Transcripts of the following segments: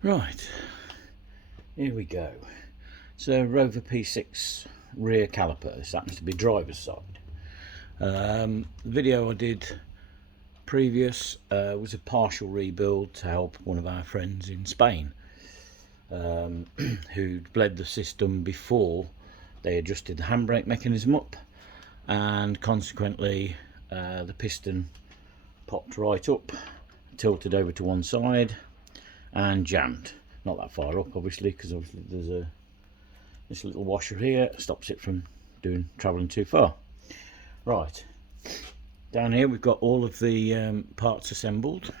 Right, here we go. It's a Rover P6 rear caliper. This happens to be driver's side. The video I did previous was a partial rebuild to help one of our friends in Spain who'd bled the system before they adjusted the handbrake mechanism up, and consequently the piston popped right up, tilted over to one side and jammed. Not that far up obviously, because obviously there's this little washer here stops it from travelling too far. Right, down here we've got all of the parts assembled.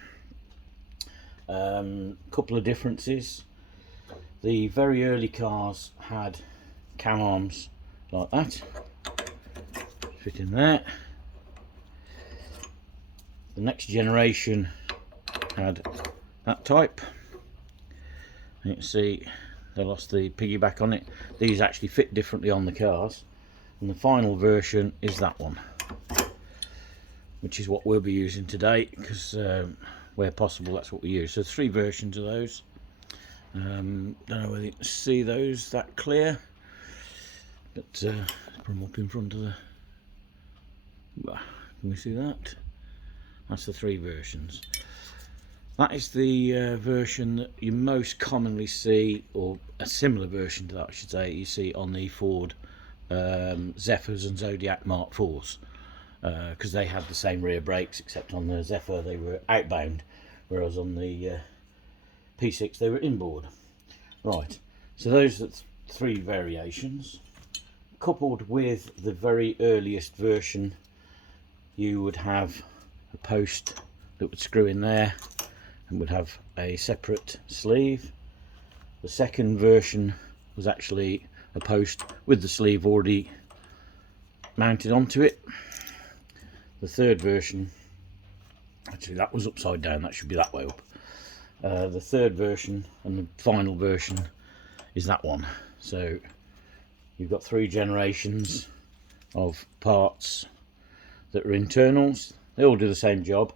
Couple of differences. The very early cars had cam arms like that, fit in there. The next generation had that type. You can see they lost the piggyback on it. These actually fit differently on the cars, and the final version is that one, which is what we'll be using today, because where possible that's what we use. So 3 versions of those. Don't know whether you can see those that clear, but from up in front of the, can we see that? That's the 3 versions. That is the version that you most commonly see, or a similar version to that I should say, you see on the Ford Zephyrs and Zodiac Mark IVs, because they had the same rear brakes, except on the Zephyr they were outbound, whereas on the P6 they were inboard. Right, so those are 3 variations. Coupled with the very earliest version, you would have a post that would screw in there and would have a separate sleeve. The second version was actually a post with the sleeve already mounted onto it. The third version, actually that was upside down, that should be that way up. The third version and the final version is that one. So you've got 3 generations of parts that are internals. They all do the same job.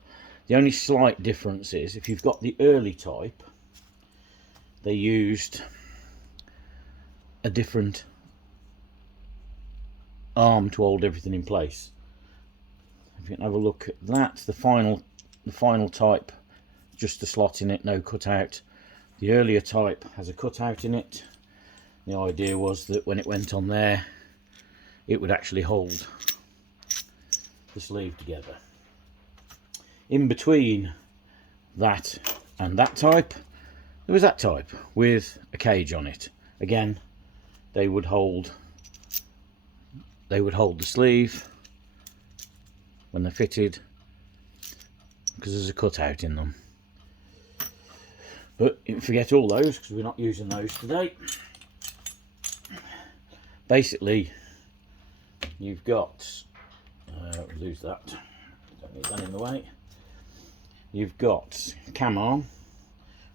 The only slight difference is, if you've got the early type, they used a different arm to hold everything in place. If you can have a look at that, the final type, just a slot in it, no cutout. The earlier type has a cutout in it. The idea was that when it went on there, it would actually hold the sleeve together. In between that and that type, there was that type with a cage on it. Again, they would hold the sleeve when they're fitted, because there's a cutout in them. But forget all those, because we're not using those today. Basically, you've got lose that, don't need that in the way. You've got cam arm,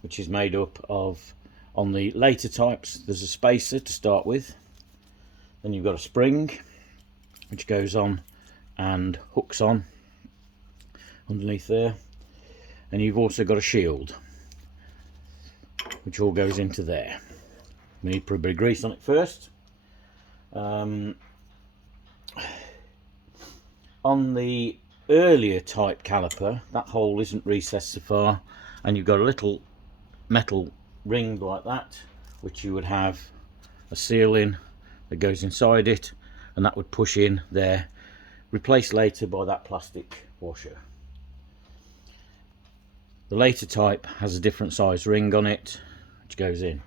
which is made up of, on the later types there's a spacer to start with, then you've got a spring which goes on and hooks on underneath there, and you've also got a shield which all goes into there. We need to put a bit of grease on it first. On the earlier type caliper, that hole isn't recessed so far, and you've got a little metal ring like that, which you would have a seal in that goes inside it, and that would push in there, replaced later by that plastic washer. The later type has a different size ring on it, which goes in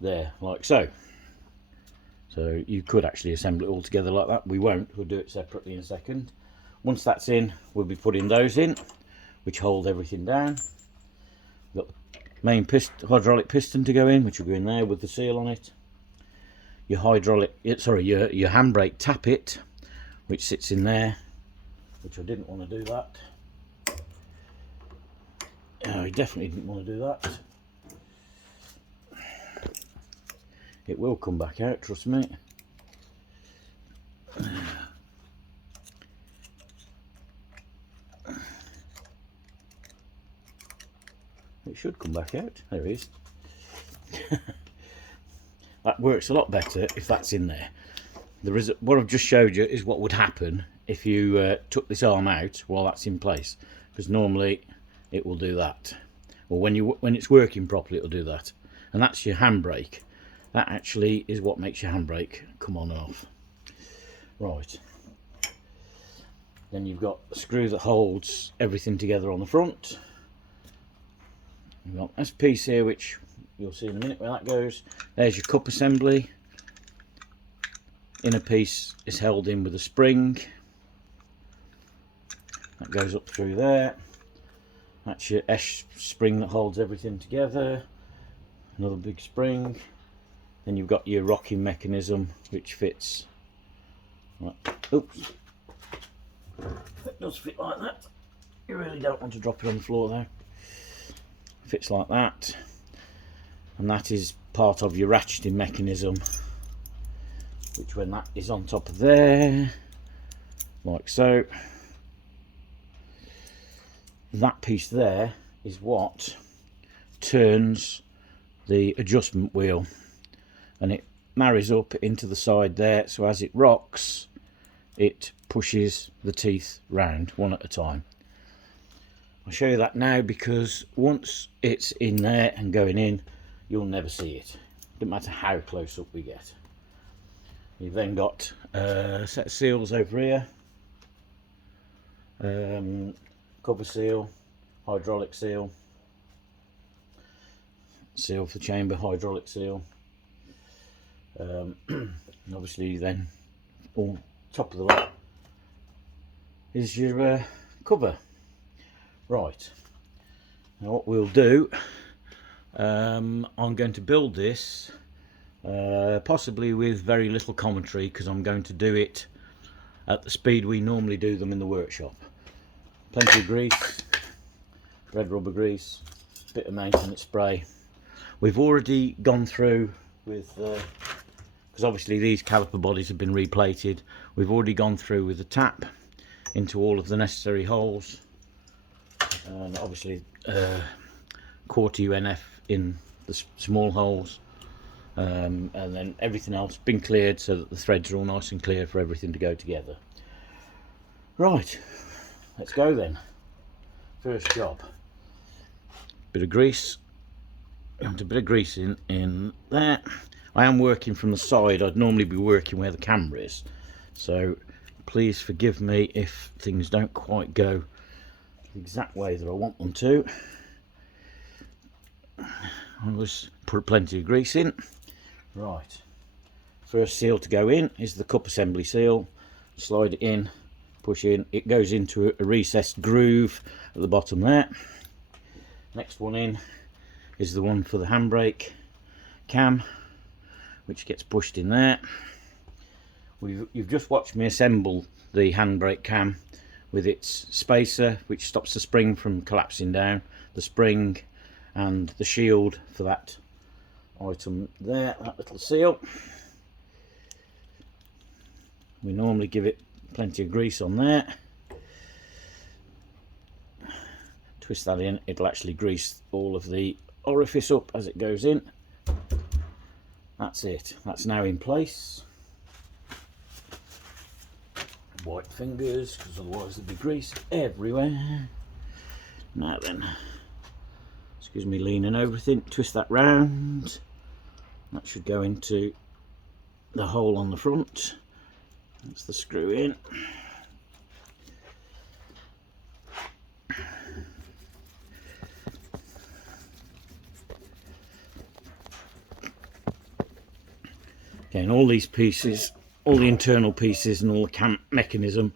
there like so. So you could actually assemble it all together like that. We won't, we'll do it separately in a second. Once that's in, we'll be putting those in, which hold everything down. We've got the main hydraulic piston to go in, which will go in there with the seal on it. Your your handbrake tappet, which sits in there, which I didn't want to do that. I definitely didn't want to do that. It will come back out, trust me. it should come back out. There it is. That works a lot better if that's in there. What I've just showed you is what would happen if you took this arm out while that's in place, because normally it will do that, or when it's working properly it'll do that. And that's your handbrake. That actually is what makes your handbrake come on and off. Right, then you've got the screw that holds everything together on the front. You've got this piece here, which you'll see in a minute where that goes. There's your cup assembly. Inner piece is held in with a spring that goes up through there. That's your S spring that holds everything together, another big spring. Then you've got your rocking mechanism which fits, oops, it does fit like that. You really don't want to drop it on the floor though. Fits like that, and that is part of your ratcheting mechanism, which when that is on top of there, like so, that piece there is what turns the adjustment wheel, and it marries up into the side there, so as it rocks it pushes the teeth round one at a time. I'll show you that now, because once it's in there and going in, you'll never see it. Doesn't matter how close up we get. You've then got a set of seals over here, cover seal, hydraulic seal, seal for chamber, hydraulic seal, and obviously then on top of the lot is your cover. Right, now what we'll do, I'm going to build this possibly with very little commentary, because I'm going to do it at the speed we normally do them in the workshop. Plenty of grease, red rubber grease, bit of maintenance spray. We've already gone through with, because obviously these caliper bodies have been replated, we've already gone through with the tap into all of the necessary holes, and obviously quarter UNF in the small holes. And then everything else been cleared so that the threads are all nice and clear for everything to go together. Right, let's go then. First job, bit of grease. A bit of grease in there. I am working from the side. I'd normally be working where the camera is, so please forgive me if things don't quite go the exact way that I want them to. I'll just put plenty of grease in. Right, first seal to go in is the cup assembly seal. Slide it in, push in, it goes into a recessed groove at the bottom there. Next one in is the one for the handbrake cam, which gets pushed in there. You've just watched me assemble the handbrake cam with its spacer, which stops the spring from collapsing down, the spring and the shield for that item there, that little seal. We normally give it plenty of grease on there. Twist that in, it'll actually grease all of the orifice up as it goes in. That's it, that's now in place. White fingers, because otherwise there'll be grease everywhere. Now then, excuse me leaning over everything, twist that round. That should go into the hole on the front. That's the screw in. Okay, and all these pieces, all the internal pieces and all the cam mechanism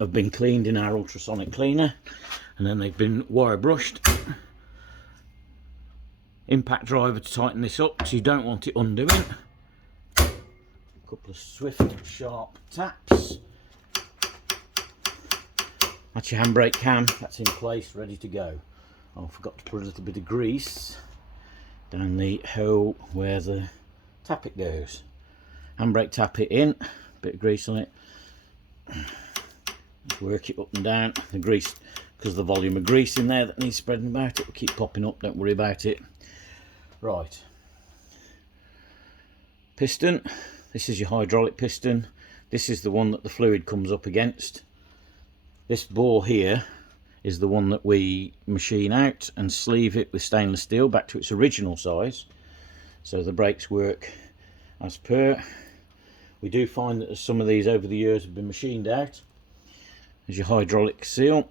have been cleaned in our ultrasonic cleaner, and then they've been wire brushed. Impact driver to tighten this up, because you don't want it undoing. A couple of swift, sharp taps. That's your handbrake cam, that's in place, ready to go. Oh, I forgot to put a little bit of grease down the hole where the tappet goes. Handbrake tappet in, bit of grease on it. Work it up and down. The grease, because the volume of grease in there that needs spreading about. It will keep popping up, don't worry about it. Right, piston, this is your hydraulic piston. This is the one that the fluid comes up against. This bore here is the one that we machine out and sleeve it with stainless steel back to its original size, so the brakes work as per. We do find that some of these over the years have been machined out. There's your hydraulic seal.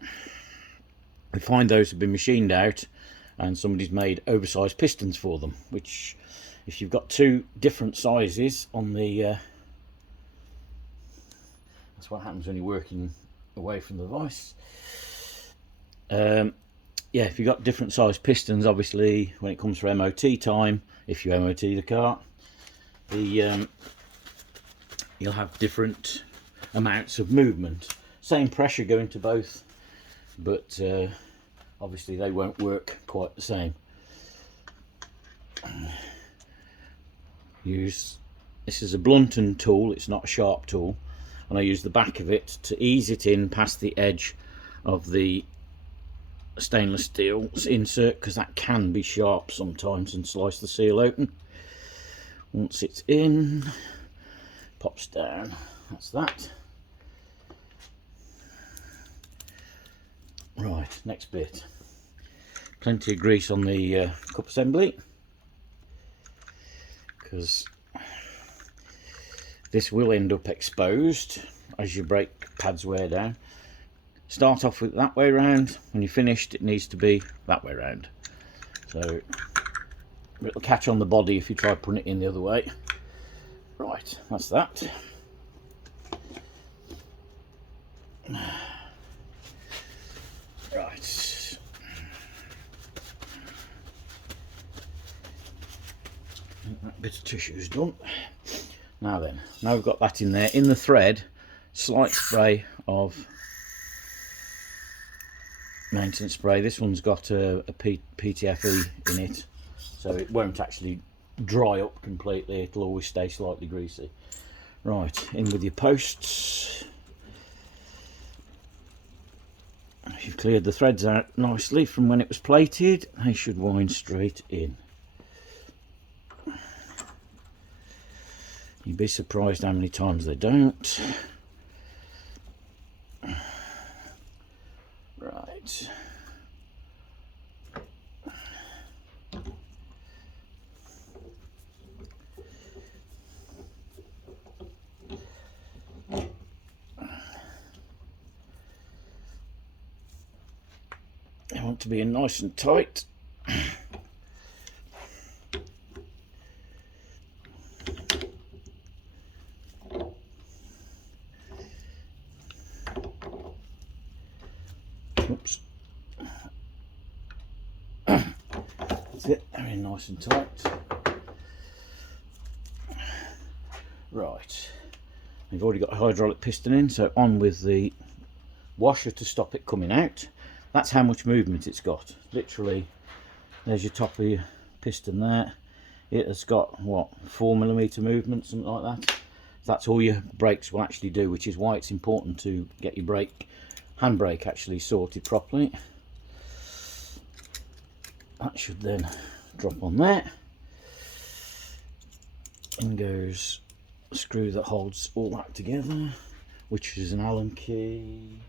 We find those have been machined out and somebody's made oversized pistons for them, which if you've got two different sizes on the that's what happens when you're working away from the vice. Yeah, if you've got different size pistons, obviously when it comes for MOT time, if you MOT the car, you'll have different amounts of movement. Same pressure going to both, but obviously they won't work quite the same. This is a blunting tool, it's not a sharp tool, and I use the back of it to ease it in past the edge of the stainless steel insert, because that can be sharp sometimes and slice the seal open. Once it's in, pops down, that's that. Right, next bit. Plenty of grease on the cup assembly, because this will end up exposed as your brake pads wear down. Start off with that way round. When you're finished, it needs to be that way round. So it'll catch on the body if you try putting it in the other way. Right, that's that. Right. That bit of tissue is done. Now then, now we've got that in there. In the thread, slight spray of maintenance spray. This one's got a PTFE in it, so it won't actually dry up completely. It'll always stay slightly greasy. Right, in with your posts. If you've cleared the threads out nicely from when it was plated, they should wind straight in. You'd be surprised how many times they don't. Right. They want to be in nice and tight. Oops. That's it, they're in nice and tight. Right, we've already got a hydraulic piston in, so on with the washer to stop it coming out. That's how much movement it's got. Literally, there's your top of your piston there. It has got, what, 4mm movement, something like that. That's all your brakes will actually do, which is why it's important to get your handbrake actually sorted properly. That should then drop on there. In goes a screw that holds all that together, which is an Allen key,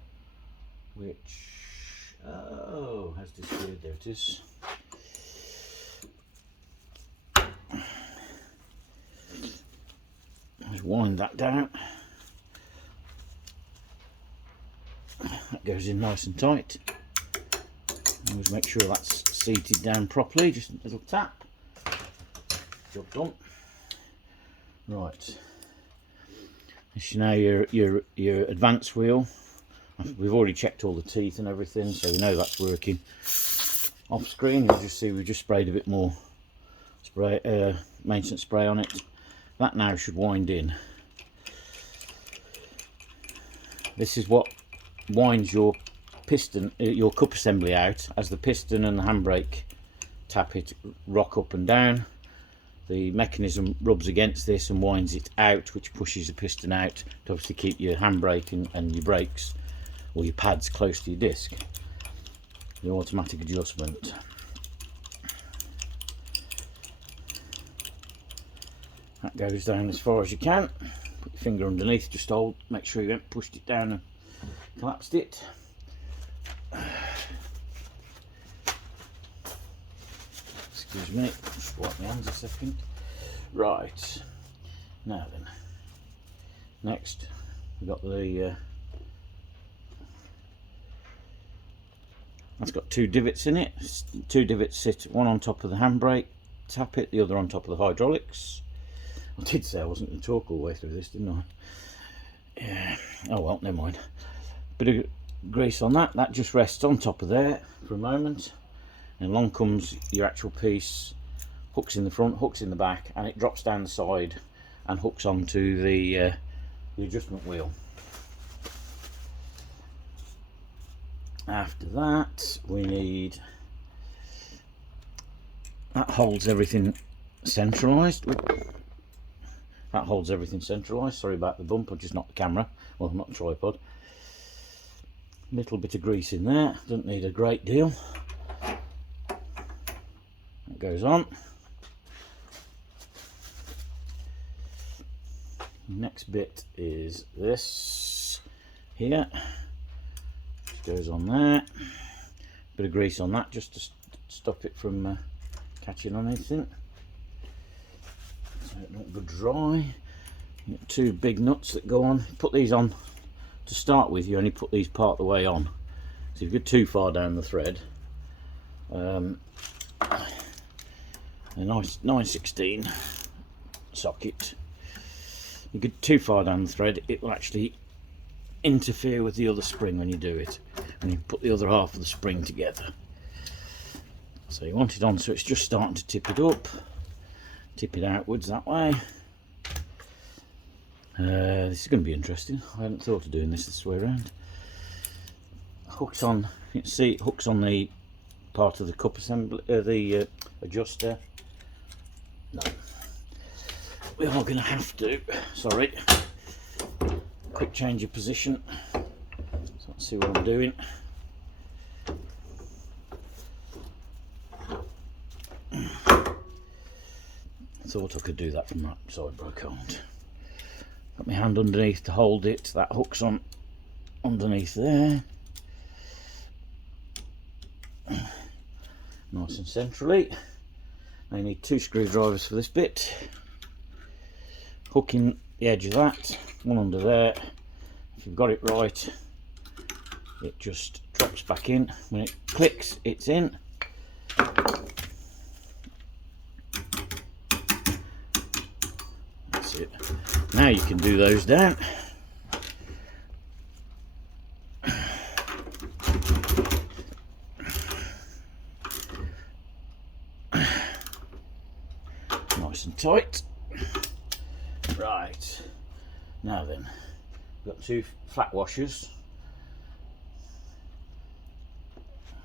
which has disappeared. There it is. Just wind that down. That goes in nice and tight. Always make sure that's seated down properly. Just a little tap. Job done. Right. This is now your advance wheel. We've already checked all the teeth and everything, so we know that's working. Off screen, you'll just see we've just sprayed a bit more spray, maintenance spray on it. That now should wind in. This is what winds your piston, your cup assembly out, as the piston and the handbrake tap it, rock up and down. The mechanism rubs against this and winds it out, which pushes the piston out to obviously keep your handbrake and your brakes or your pads close to your disc. the automatic adjustment. That goes down as far as you can. Put your finger underneath, just hold, make sure you haven't pushed it down and collapsed it. Excuse me, just wipe my hands a second. Right, now then, next we've got the that's got two divots in it. Two divots sit, one on top of the handbrake tappet, the other on top of the hydraulics. I did say I wasn't going to talk all the way through this, didn't I? Yeah. Oh well, never mind. Bit of grease on that. That just rests on top of there for a moment, and along comes your actual piece. Hooks in the front, hooks in the back, and it drops down the side and hooks onto the adjustment wheel. After that, we need, that holds everything centralised. That holds everything centralised. Sorry about the bump, I just knocked the camera, well, not the tripod. Little bit of grease in there, doesn't need a great deal. That goes on. Next bit is this here. Just goes on there. Bit of grease on that just to stop it from catching on anything. So it won't go dry. You've got two big nuts that go on. Put these on to start with. You only put these part of the way on. So if you go too far down the thread, a nice 9/16 socket. You get too far down the thread, it will actually interfere with the other spring when you do it, and you put the other half of the spring together. So you want it on so it's just starting to tip it up, tip it outwards that way. This is going to be interesting. I hadn't thought of doing this way around. Hooks on, you can see it hooks on the part of the cup assembly, the adjuster. No. We are going to have to, sorry, quick change of position. So let's see what I'm doing. Thought I could do that from that side, but I can't. Got my hand underneath to hold it. That hook's on underneath there. Nice and centrally. I need two screwdrivers for this bit. Hooking the edge of that, one under there. If you've got it right, it just drops back in. When it clicks, it's in. That's it. Now you can do those down. Nice and tight. Right, now then, we've got two flat washers.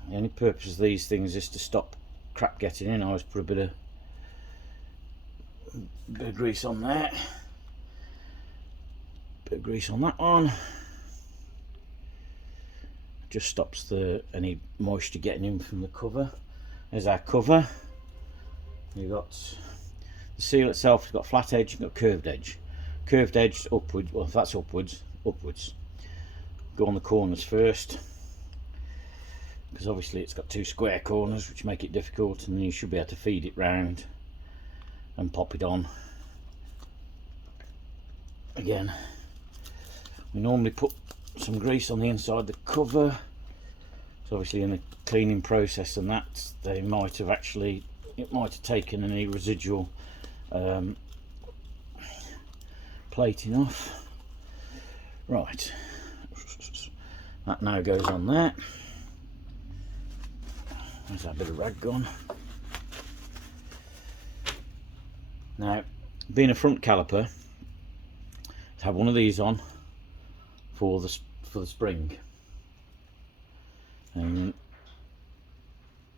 The only purpose of these things is to stop crap getting in. I always put a bit of grease on there, bit of grease on that one. Just stops any moisture getting in from the cover. There's our cover. You've got the seal itself has got flat edge, you've got curved edge. Curved edge upwards, well if that's upwards, upwards. Go on the corners first, because obviously it's got two square corners which make it difficult, and then you should be able to feed it round and pop it on. Again, we normally put some grease on the inside of the cover, so obviously in the cleaning process and that, they might have actually, it might have taken any residual plating off. Right, that now goes on there. There's that bit of rag gone. Now, being a front caliper, to have one of these on for the spring, and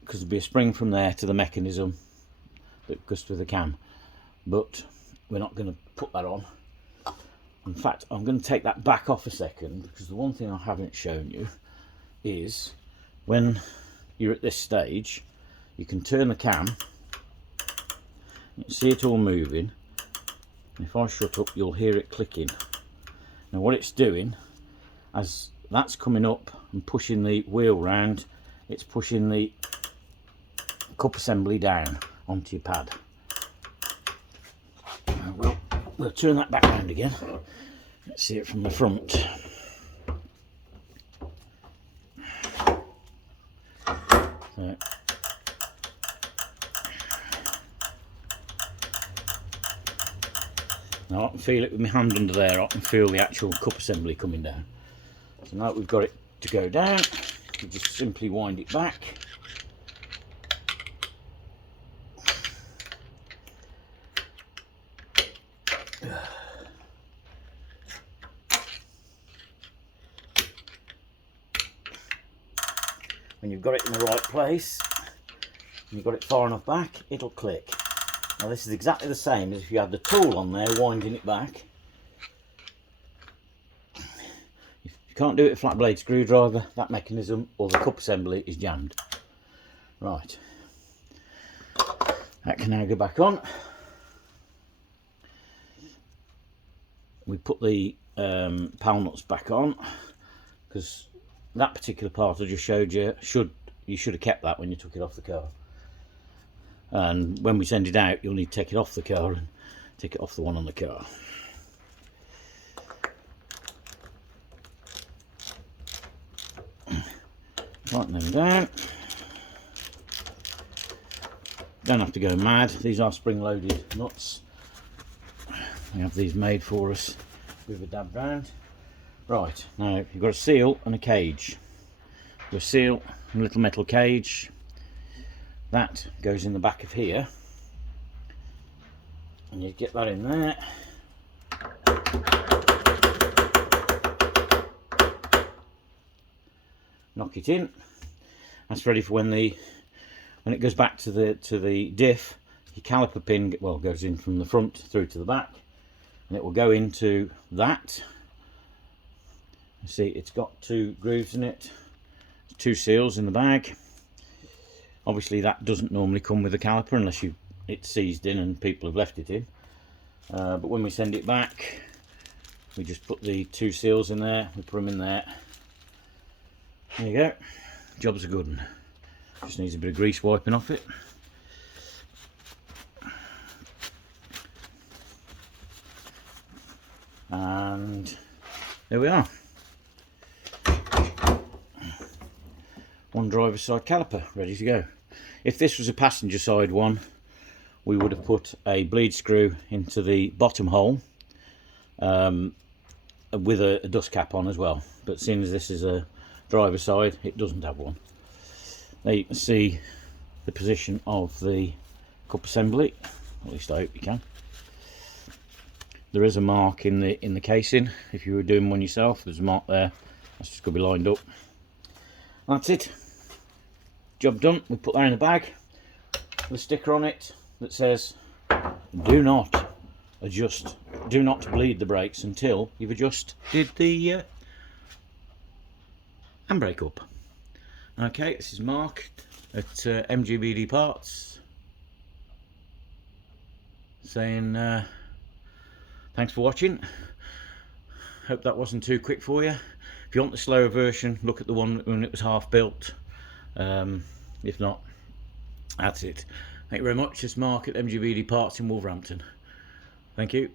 because there'll be a spring from there to the mechanism that goes through the cam, but we're not going to put that on. In fact, I'm going to take that back off a second, because the one thing I haven't shown you is when you're at this stage, you can turn the cam, you can see it all moving, and if I shut up you'll hear it clicking. Now what it's doing, as that's coming up and pushing the wheel round, it's pushing the cup assembly down onto your pad. Now we'll turn that back round again. Let's see it from the front. So, now I can feel it with my hand under there. I can feel the actual cup assembly coming down. So now that we've got it to go down, we just simply wind it back. When you've got it in the right place, and you've got it far enough back, it'll click. Now this is exactly the same as if you had the tool on there winding it back. If you can't do it with a flat blade screwdriver, that mechanism or the cup assembly is jammed. Right, that can now go back on. We put the pal nuts back on, because that particular part I just showed you, you should have kept that when you took it off the car. And when we send it out, you'll need to take it off the car and take it off the one on the car. Tighten them down. Don't have to go mad. These are spring-loaded nuts. We have these made for us with a dab round. Right, now you've got a seal and a cage. Your seal and a little metal cage. That goes in the back of here. And you get that in there. Knock it in. That's ready for when it goes back to the diff. Your caliper pin goes in from the front through to the back, and it will go into that. You see, it's got 2 grooves in it, 2 seals in the bag. Obviously that doesn't normally come with a caliper unless it's seized in and people have left it in. But when we send it back, we just put the 2 seals in there, we put them in there. There you go, job's a good one. Just needs a bit of grease wiping off it. And there we are. One driver's side caliper ready to go. If this was a passenger side one, we would have put a bleed screw into the bottom hole with a dust cap on as well. But seeing as this is a driver's side, it doesn't have one. There you can see the position of the cup assembly. At least I hope you can. There is a mark in the casing. If you were doing one yourself, there's a mark there. That's just got to be lined up. That's it. Job done. We put that in the bag with a sticker on it that says do not bleed the brakes until you've adjusted the handbrake up. Okay, this is Mark at MGBD Parts saying thanks for watching. Hope that wasn't too quick for you. If you want the slower version, look at the one when it was half built. If not, that's it. Thank you very much. It's Mark at MGBD Parts in Wolverhampton. Thank you.